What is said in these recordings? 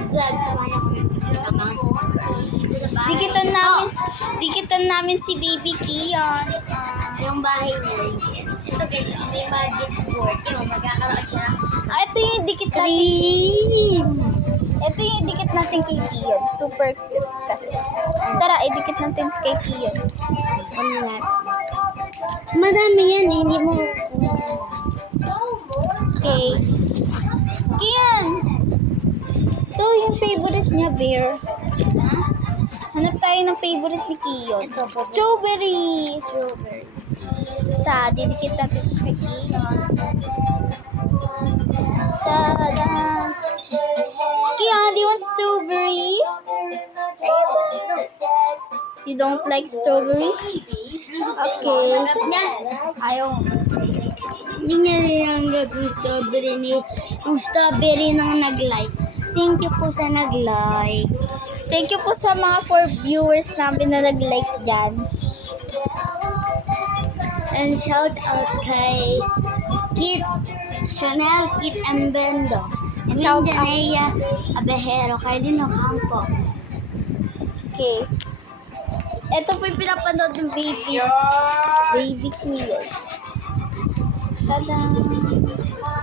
mag-vlog. Samahan niyo kami ng mga Dikitan namin si Baby Kian. yung bahay niya. Ito guys, may magic board. Yung magkakaroon siya ng Ito yung dikit natin. Ito yung dikit natin kay Kian. Super cute kasi. Tara, idikit natin kay Kian. ano natin. Madami yan, hindi mo. Okay. Kian! Ito yung favorite niya, Bear. Hanap tayo ng favorite ni Kian. Ito, Strawberry! Strawberry. Didikit natin kay Kian. Tada! Kian, do you want strawberry? You don't like strawberry? Okay. Ayaw. Hindi niya rinanggap yung strawberry nang nag-like. Thank you po sa nag-like. Thank you po sa mga 4 viewers namin na nag-like dyan. And shout out kay Kit Chanel, Kit and Bendo. And Shout shout Janea Abejero, kay Lino Campo. Okay. Ito po yung pinapanood ng baby. Baby Kian. Tada!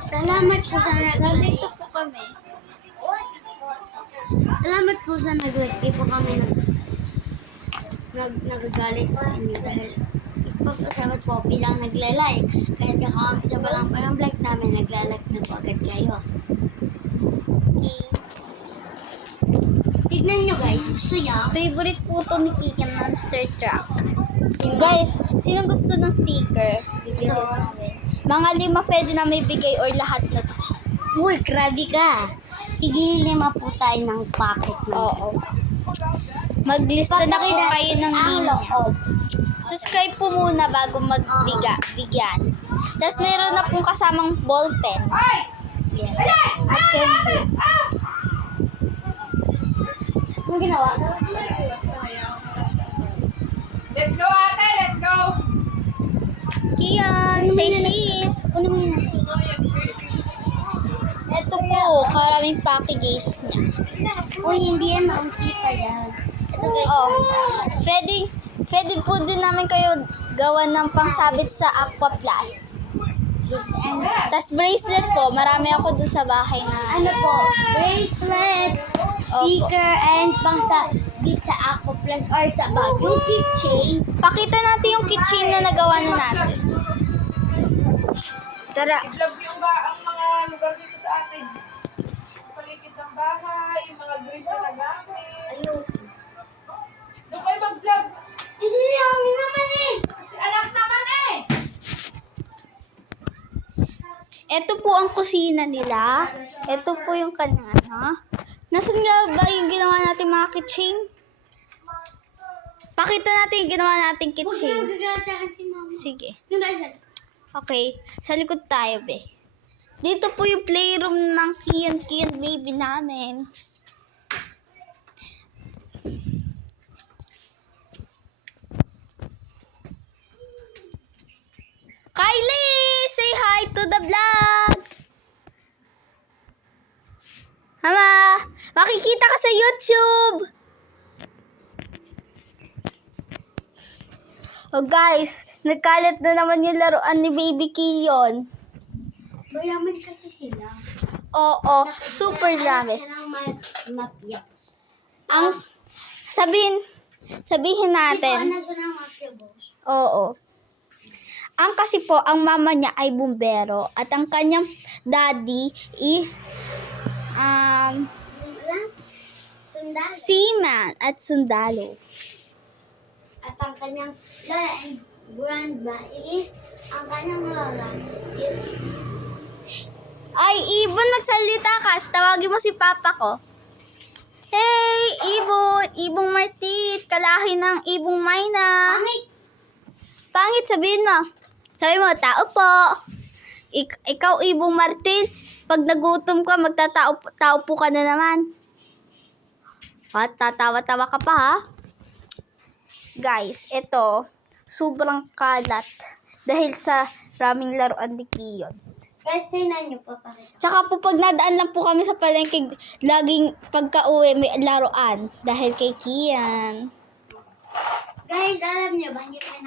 Salamat po sa nag-like. Nandito po kami. Salamat po sa nag-like. Di po kami nagagalit sa inyo dahil ipagpasalamat po bilang nagla-like. Kaya kakakamit sa parang vlog namin, nagla-like na po agad kayo. Okay. Tignan nyo guys, gusto niya. Favorite po ito ni Kian, Monster Truck. Guys, sino gusto ng sticker? Bibili namin. Mga 5 pwede na may bigay or lahat na. Uy, grabe ka. Tigil 5 po tayo ng packet na. Oo. Maglista na po kayo ng ang link. loob. Subscribe po muna bago bigyan. Tapos meron na pong kasamang ballpen. Yes. At candy. Anong ginawa? Let's go, ate! Let's go! Kian, say cheese. Ano mo yun? Ito po, karaming packages niya. Uy, hindi yan. Ang sticker yan. Ito guys. Oh, pwede po din namin kayo gawa ng pangsabit sa Aqua Plus. Yes, and Tapos bracelet po, marami ako dun sa bahay na. ano po, bracelet, sticker, and pang sa beat sa Aqua Plus or sa bag. Yung keychain. Pakita natin yung kitchen na nagawa na natin. Tara. I-vlog niyo ang mga lugar dito sa atin. Paligid ng bahay, yung mga green na nagamit. Ayun. Doon kayo mag-vlog. Kasi yummy naman eh. Kasi anak naman eh! Ito po ang kusina nila. Ito po yung kanya, ha? Nasaan nga ba yung ginawa natin mga kitchen? Pakita natin yung ginawa nating Huwag na kitchen. magagatakan si mama. Sige. Yung guys, Okay. Sa likod tayo, be. Dito po yung playroom ng Kian baby namin. Kylie! Say hi to the vlog! Mama! Makikita ka sa YouTube! Oh guys, nagkalat na naman yung laruan ni Baby Kion. mayaman kasi sila. Oo, super dami. Siya ng mafia. Ang sabihin natin. Ano siya ng mafia boss? Oo. Ang kasi po, ang mama niya ay bumbero at ang kanyang daddy Sundalo. seaman at sundalo. At ang kanyang lola and grandma is, ang kanyang lola is, Ay, Ibon, magsalita ka. Tawagin mo si papa ko. Hey, Ibon! Ibong Martit! Kalahi ng Ibong Mayna! pangit. Pangit, sabihin mo. Sabi mo, tao po. Ikaw, Ibong Martin, pag nagutom ka, magtatao po ka na naman. At tatawa-tawa ka pa, ha? Guys, ito, sobrang kalat. Dahil sa raming laruan ni Kion. Guys, tingnan nyo, papakita. Tsaka po pag nadaan lang po kami sa palengke, laging pagka-uwi may laruan. Dahil kay Kian. Guys, alam nyo ba, hindi pa